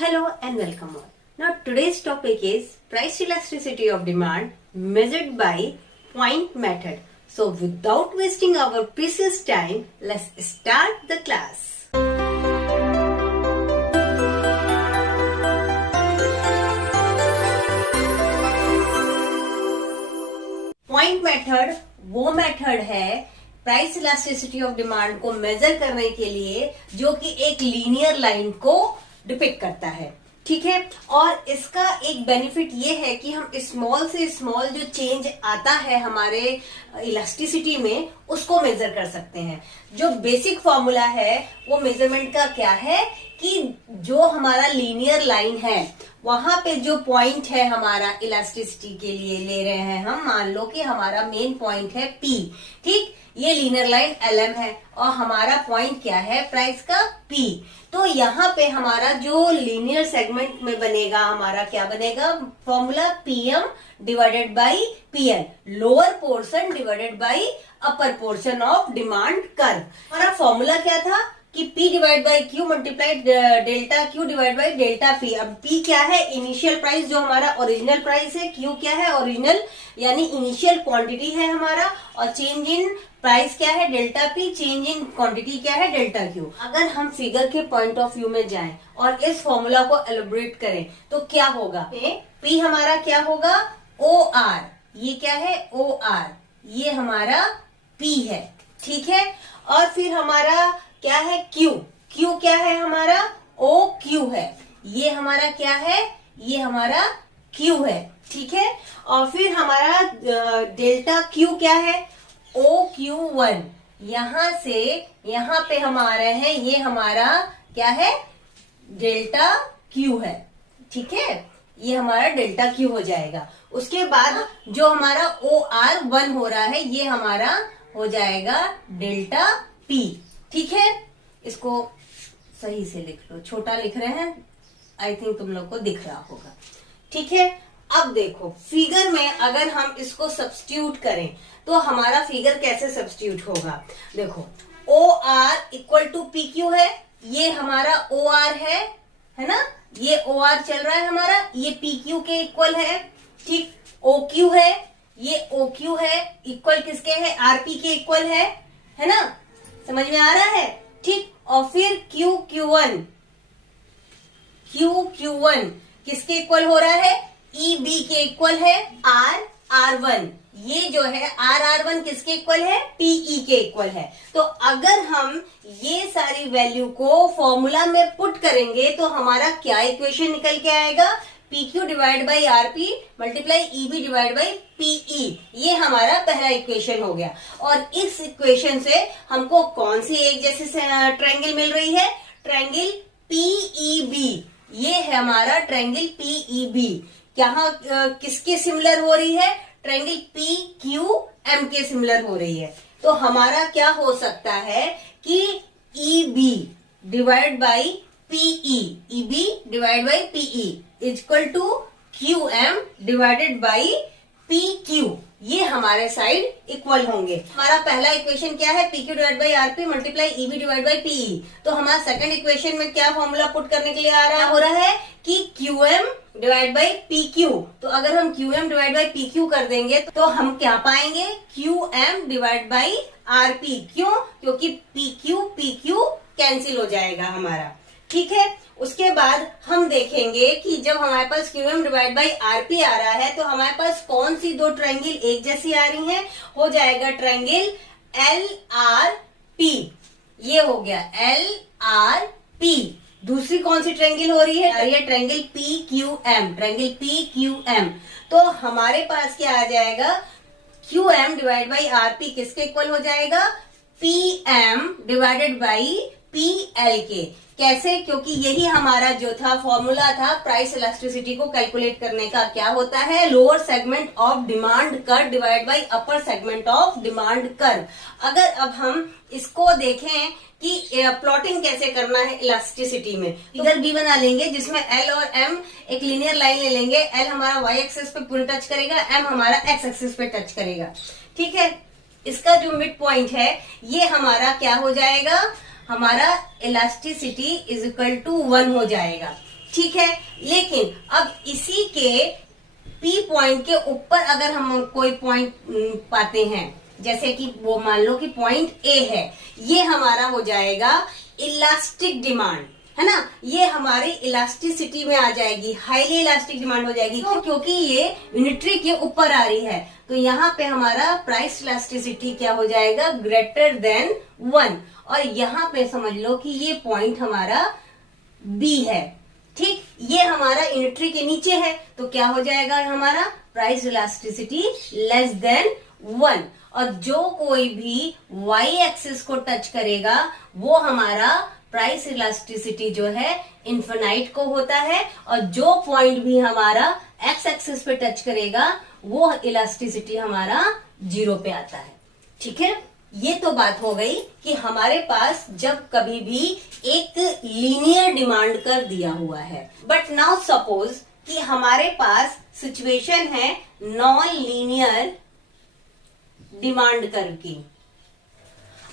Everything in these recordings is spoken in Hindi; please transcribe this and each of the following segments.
Hello and welcome all. Now today's topic is price elasticity of demand measured by point method. So without wasting our precious time, let's start the class. Point method वो मेथड है प्राइस इलास्टिसिटी ऑफ डिमांड को मेजर करने के लिए जो कि एक लीनियर लाइन को डिपिक्ट करता है, ठीक है। और इसका एक बेनिफिट ये है कि हम स्मॉल से स्मॉल जो चेंज आता है हमारे इलास्टिसिटी में उसको मेजर कर सकते हैं। जो बेसिक फॉर्मूला है वो मेजरमेंट का क्या है कि जो हमारा लीनियर लाइन है वहां पे जो पॉइंट है हमारा इलास्टिसिटी के लिए ले रहे हैं हम, मान लो कि हमारा मेन पॉइंट है P, ठीक। ये लीनियर लाइन LM है और हमारा पॉइंट क्या है प्राइस का P। तो यहाँ पे हमारा जो लीनियर सेगमेंट में बनेगा हमारा क्या बनेगा formula PM divided by PL, lower portion divided by upper portion of demand curve. हमारा फॉर्मूला क्या था कि P divide by Q multiplied delta Q divide by delta P। अब P क्या है इनिशियल प्राइस जो हमारा ओरिजिनल प्राइस है, Q क्या है ओरिजिनल यानी इनिशियल क्वांटिटी है हमारा, और चेंज इन प्राइस क्या है delta P, change in quantity क्या है डेल्टा Q। अगर हम फिगर के पॉइंट ऑफ व्यू में जाएं और इस फॉर्मूला को एलोबरेट करें तो क्या होगा, P हमारा क्या होगा OR, ये क्या है OR, ये हमारा P है, ठीक है। और फिर हमारा क्या है Q क्या है हमारा OQ है, ये हमारा क्या है ये हमारा Q है, ठीक है। और फिर हमारा डेल्टा Q क्या है OQ1, यहां से यहां पे हम आ रहे हैं, ये हमारा क्या है डेल्टा Q है, ठीक है। ये हमारा डेल्टा Q हो जाएगा। उसके बाद जो हमारा OR1 हो रहा है ये हमारा हो जाएगा डेल्टा P, ठीक है। इसको सही से लिख लो, छोटा लिख रहे हैं, आई थिंक तुम लोग को दिख रहा होगा, ठीक है। अब देखो फिगर में अगर हम इसको सब्स्टिट्यूट करें तो हमारा फिगर कैसे सब्स्टिट्यूट होगा। देखो OR इक्वल टू PQ है, ये हमारा OR है ना, ये OR चल रहा है हमारा, ये PQ के इक्वल है, ठीक। OQ है, ये OQ है, इक्वल किसके है RP के इक्वल है ना, समझ में आ रहा है, ठीक। और फिर QQ1 किसके इक्वल हो रहा है EB के इक्वल है R1, ये जो है R1 किसके इक्वल है PE के इक्वल है। तो अगर हम ये सारी वैल्यू को फॉर्मूला में पुट करेंगे तो हमारा क्या इक्वेशन निकल के आएगा, PQ divide by RP multiply EB divide by PE, ये हमारा पहला इक्वेशन हो गया। और इस इक्वेशन से हमको कौन सी एक जैसी ट्रायंगल मिल रही है, ट्रायंगल PEB, ये है हमारा ट्रायंगल PEB। यहाँ किसके सिमिलर हो रही है, ट्रायंगल PQM के सिमिलर हो रही है। तो हमारा क्या हो सकता है कि EB divide by PE, EB divide by PE equal to QM divided by PQ, ये हमारे साइड इक्वल होंगे। हमारा पहला इक्वेशन क्या है PQ divide by RP multiply EB divide by PE। तो हमारा सेकंड इक्वेशन में क्या फॉर्मूला पुट करने के लिए हो रहा है कि QM डिवाइड बाई PQ। तो अगर हम QM डिवाइड बाई PQ कर देंगे तो हम क्या पाएंगे QM डिवाइड बाई RP, क्यों, क्योंकि PQ कैंसिल हो जाएगा हमारा, ठीक है। उसके बाद हम देखेंगे कि जब हमारे पास QM डिवाइड बाई RP आ रहा है तो हमारे पास कौन सी दो ट्रायंगल एक जैसी आ रही हैं, हो जाएगा ट्रायंगल LRP, ये हो गया LRP। दूसरी कौन सी ट्रायंगल हो रही है, ये ट्रायंगल PQM, ट्रायंगल PQM। तो हमारे पास क्या आ जाएगा QM डिवाइड बाई RP किसके इक्वल हो जाएगा PM डिवाइडेड बाई PL के। कैसे, क्योंकि यही हमारा जो था फॉर्मूला था प्राइस इलास्टिसिटी को कैलकुलेट करने का, क्या होता है lower segment of demand curve divide by upper segment of demand curve. अगर अब हम इसको देखें कि प्लॉटिंग कैसे करना है इलास्टिसिटी में, फिगर B बना लेंगे जिसमें L और M एक लीनियर लाइन ले लेंगे। L हमारा y एक्सिस पे पूरी टच करेगा, M हमारा x एक्सिस पे टच करेगा, ठीक है। इसका जो मिड पॉइंट है ये हमारा क्या हो जाएगा, हमारा इलास्टिसिटी इज इक्वल टू 1 हो जाएगा। ठीक है। लेकिन अब इसी के पी पॉइंट के ऊपर अगर हम कोई पॉइंट पाते हैं, जैसे कि वो मान लो कि पॉइंट ए है, ये हमारा हो जाएगा इलास्टिक डिमांड, है ना। ये हमारी इलास्टिसिटी में आ जाएगी, हाईली इलास्टिक डिमांड हो जाएगी, क्योंकि ये यूनिटरी के ऊपर आ रही है। तो यहाँ पे हमारा प्राइस इलास्टिसिटी क्या हो जाएगा, ग्रेटर देन 1। और यहाँ पे समझ लो कि ये पॉइंट हमारा बी है, ठीक। ये हमारा यूनिटरी के नीचे है, तो क्या हो जाएगा हमारा प्राइस इलास्टिसिटी लेस देन 1। और जो कोई भी वाई एक्सिस को टच करेगा वो हमारा प्राइस इलास्टिसिटी जो है इन्फिनाइट को होता है, और जो पॉइंट भी हमारा एक्स एक्सिस पे टच करेगा वो इलास्टिसिटी हमारा 0 पे आता है, ठीक है। ये तो बात हो गई कि हमारे पास जब कभी भी एक लीनियर डिमांड कर दिया हुआ है। बट नाउ सपोज कि हमारे पास सिचुएशन है नॉन लीनियर डिमांड कर्व की।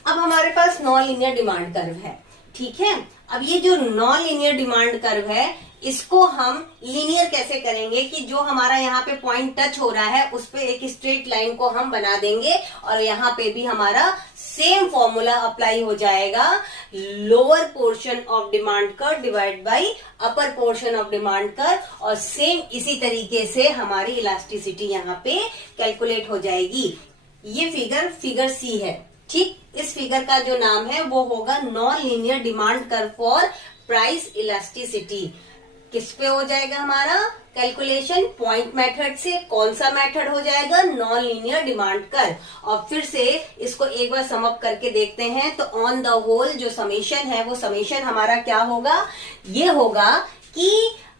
अब हमारे पास नॉन लीनियर डिमांड कर्व है, ठीक है। अब ये जो नॉन लीनियर डिमांड कर्व है, इसको हम लीनियर कैसे करेंगे कि जो हमारा यहाँ पे पॉइंट टच हो रहा है उस पे एक स्ट्रेट लाइन को हम बना देंगे, और यहाँ पे भी हमारा सेम फॉर्मूला अप्लाई हो जाएगा, lower portion of demand curve divide by upper portion of demand curve, और सेम इसी तरीके से हमारी इलास्टिसिटी यहाँ पे कैलकुलेट हो जाएगी। ये फिगर सी है, ठीक। इस फिगर का जो नाम है वो होगा non linear demand curve for price elasticity. किस पे हो जाएगा हमारा कैलकुलेशन, पॉइंट मेथड से। कौन सा मेथड हो जाएगा, नॉन लीनियर डिमांड कर्व। और फिर से इसको एक बार सम अप करके देखते हैं, तो ऑन द होल जो समेशन है वो समेशन हमारा क्या होगा, ये होगा कि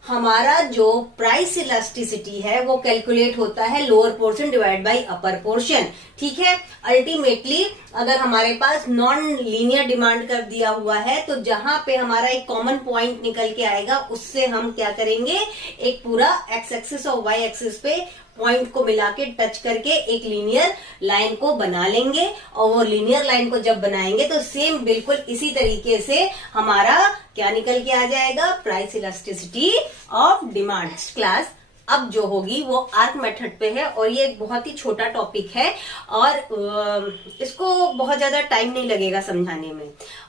हमारा जो प्राइस इलास्टिसिटी है वो कैलकुलेट होता है lower portion divide by upper portion, ठीक है। अल्टीमेटली अगर हमारे पास नॉन लीनियर डिमांड कर दिया हुआ है, तो जहां पे हमारा एक कॉमन पॉइंट निकल के आएगा उससे हम क्या करेंगे, एक पूरा एक्स एक्सिस और वाई एक्सिस पे पॉइंट को मिला के टच करके एक लीनियर लाइन को बना लेंगे। और वो लीनियर लाइन को जब बनाएंगे तो सेम बिल्कुल इसी तरीके से हमारा क्या निकल के आ जाएगा, price elasticity of demand. Class अब जो होगी वो आर्क मेथड पे है, और ये एक बहुत ही छोटा टॉपिक है और इसको बहुत ज्यादा टाइम नहीं लगेगा समझाने में।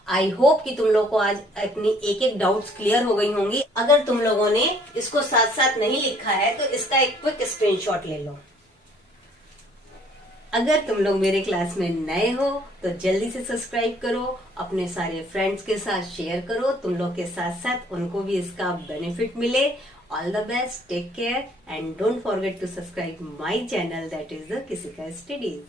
आई होप कि तुम लोग को आज अपनी एक एक डाउट्स क्लियर हो गई होंगी। अगर तुम लोगों ने इसको साथ साथ नहीं लिखा है तो इसका एक क्विक स्क्रीनशॉट ले लो। अगर तुम लोग मेरे क्लास में नए हो तो जल्दी से सब्सक्राइब करो, अपने सारे फ्रेंड्स के साथ शेयर करो, तुम लोग के साथ साथ उनको भी इसका बेनिफिट मिले। All the best, take care and don't forget to subscribe my channel, that is the Kisika Studies.